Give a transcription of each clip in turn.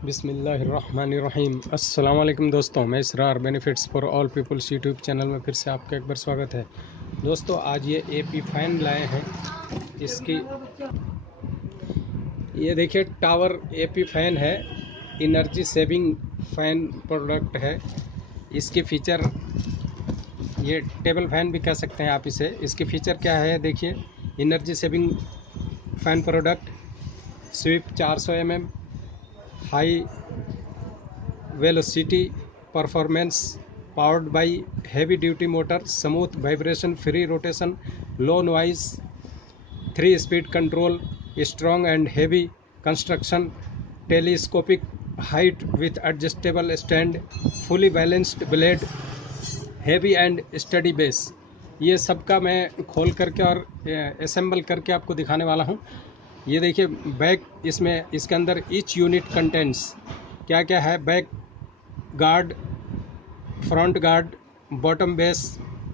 बिस्मिल्लाहिर्रहमानिर्रहीम। अस्सलाम वालेकुम दोस्तों, मैं Israr benefits for all peoples YouTube channel में फिर से आपका एक बार स्वागत है। दोस्तों, आज ये एपी फ़ैन लाए हैं। इसकी ये देखिए, टावर एपी फ़ैन है, एनर्जी सेविंग फ़ैन प्रोडक्ट है। इसकी फ़ीचर, ये टेबल फ़ैन भी कह सकते हैं आप इसे। इसकी फ़ीचर क्या है देखिए, energy saving fan product, sweep 400 mm, high velocity performance, powered by heavy duty motor, smooth vibration free rotation, low noise, 3 speed control, strong and heavy construction, telescopic height with adjustable stand, fully balanced blade, heavy and steady base। ये सब का मैं खोल करके और assemble करके आपको दिखाने वाला हूँ। ये देखिए बैक, इसमें इसके अंदर ईच यूनिट कंटेंट्स क्या क्या है। Back guard, front guard, bottom base,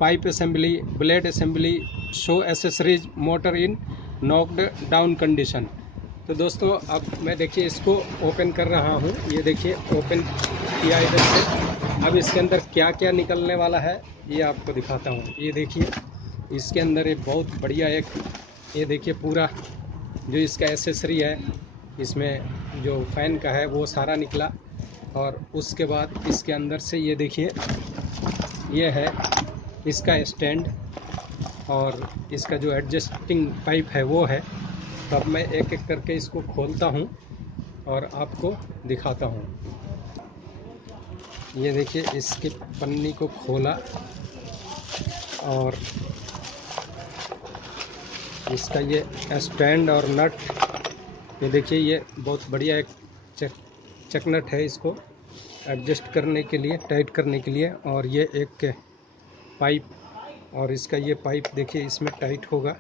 pipe assembly, blade assembly, show accessories, motor in knocked down condition. तो दोस्तों, अब मैं देखिए इसको ओपन कर रहा हूँ। ये देखिए ओपन किया इधर से। अब इसके अंदर क्या क्या निकलने वाला है ये आपको दिखाता हूँ। ये देखिए इसके अंदर एक बहुत बढ़िया एक, ये देखिए पूरा जो इसका एसेसरी है, इसमें जो फ़ैन का है वो सारा निकला। और उसके बाद इसके अंदर से ये देखिए, ये है इसका स्टैंड और इसका जो एडजस्टिंग पाइप है वो है। तो अब मैं एक एक करके इसको खोलता हूँ और आपको दिखाता हूँ। ये देखिए इसकी पन्नी को खोला और इसका ये स्टैंड और नट, ये देखिए ये बहुत बढ़िया एक चक नट है इसको एडजस्ट करने के लिए, टाइट करने के लिए। और ये एक पाइप, और इसका ये पाइप देखिए इसमें टाइट होगा।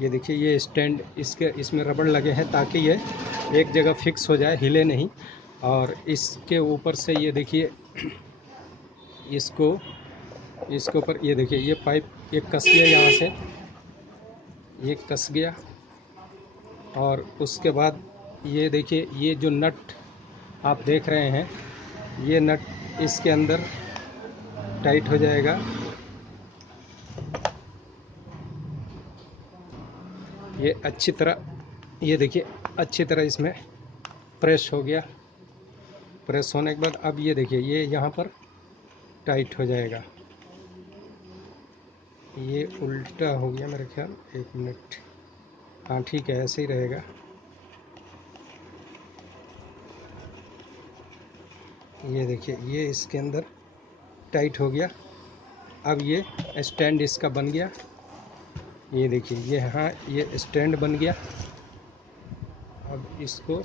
ये देखिए ये स्टैंड, इसमें रबड़ लगे हैं ताकि ये एक जगह फिक्स हो जाए, हिले नहीं। और इसके ऊपर से ये देखिए इसके ऊपर ये देखिए ये पाइप ये कस गया, यहाँ से ये कस गया। और उसके बाद ये देखिए ये जो नट आप देख रहे हैं, ये नट इसके अंदर टाइट हो जाएगा। ये अच्छी तरह, ये देखिए अच्छी तरह इसमें प्रेस हो गया। प्रेस होने के बाद अब ये देखिए ये यहाँ पर टाइट हो जाएगा। ये उल्टा हो गया मेरे ख्याल, एक मिनट, हाँ ठीक है, ऐसे ही रहेगा। ये देखिए ये इसके अंदर टाइट हो गया। अब ये स्टैंड इसका बन गया। ये देखिए ये, हाँ ये स्टैंड बन गया। अब इसको,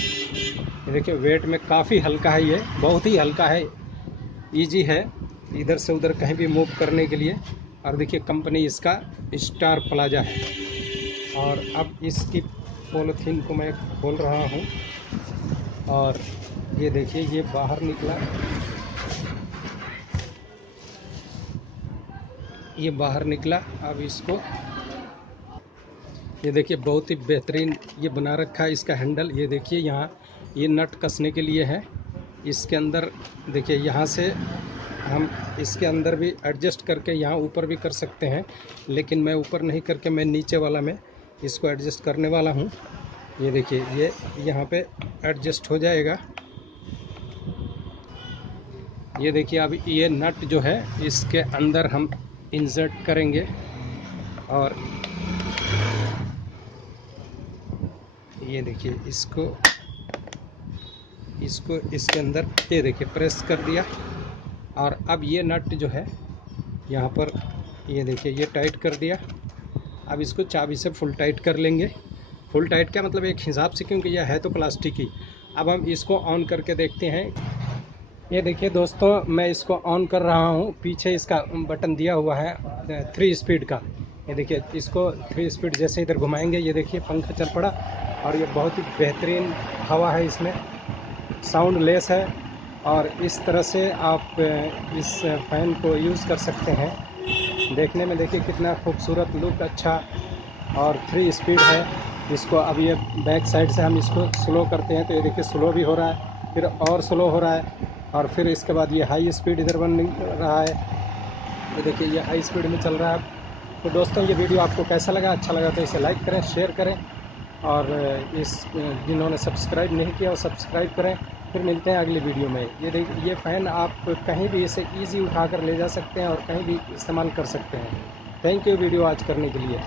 ये देखिए वेट में काफ़ी हल्का है, ये बहुत ही हल्का है, इजी है इधर से उधर कहीं भी मूव करने के लिए। और देखिए कंपनी इसका स्टार प्लाजा है। और अब इसकी पॉलीथीन को मैं खोल रहा हूँ और ये देखिए ये बाहर निकला, ये बाहर निकला। अब इसको, ये देखिए बहुत ही बेहतरीन ये बना रखा है इसका हैंडल। ये देखिए यहाँ ये नट कसने के लिए है। इसके अंदर देखिए यहाँ से हम इसके अंदर भी एडजस्ट करके यहाँ ऊपर भी कर सकते हैं, लेकिन मैं ऊपर नहीं करके मैं नीचे वाला में इसको एडजस्ट करने वाला हूँ। ये देखिए ये यहाँ पे एडजस्ट हो जाएगा। ये देखिए अब ये नट जो है इसके अंदर हम इंसर्ट करेंगे और ये देखिए इसको इसके अंदर ये देखिए प्रेस कर दिया। और अब ये नट जो है यहाँ पर, ये देखिए ये टाइट कर दिया। अब इसको चाबी से फुल टाइट कर लेंगे। फुल टाइट क्या मतलब, एक हिसाब से, क्योंकि यह है तो प्लास्टिक ही। अब हम इसको ऑन करके देखते हैं। ये देखिए दोस्तों, मैं इसको ऑन कर रहा हूँ। पीछे इसका बटन दिया हुआ है 3 स्पीड का। ये देखिए इसको 3 स्पीड जैसे इधर घुमाएंगे, ये देखिए पंखा चल पड़ा। और ये बहुत ही बेहतरीन हवा है इसमें, साउंड लेस है। और इस तरह से आप इस फ़ैन को यूज़ कर सकते हैं। देखने में देखिए कितना खूबसूरत लुक, अच्छा। और 3 स्पीड है। इसको अब ये बैक साइड से हम इसको स्लो करते हैं तो ये देखिए स्लो भी हो रहा है, फिर और स्लो हो रहा है, और फिर इसके बाद ये हाई स्पीड इधर बन रहा है। ये देखिए ये हाई स्पीड में चल रहा है। तो दोस्तों ये वीडियो आपको कैसा लगा? अच्छा लगा तो इसे लाइक करें, शेयर करें, और इस जिन्होंने सब्सक्राइब नहीं किया वो सब्सक्राइब करें। फिर मिलते हैं अगली वीडियो में। ये देखिए ये फ़ैन आप कहीं भी इसे ईज़ी उठा कर ले जा सकते हैं और कहीं भी इस्तेमाल कर सकते हैं। थैंक यू वीडियो वॉच करने के लिए।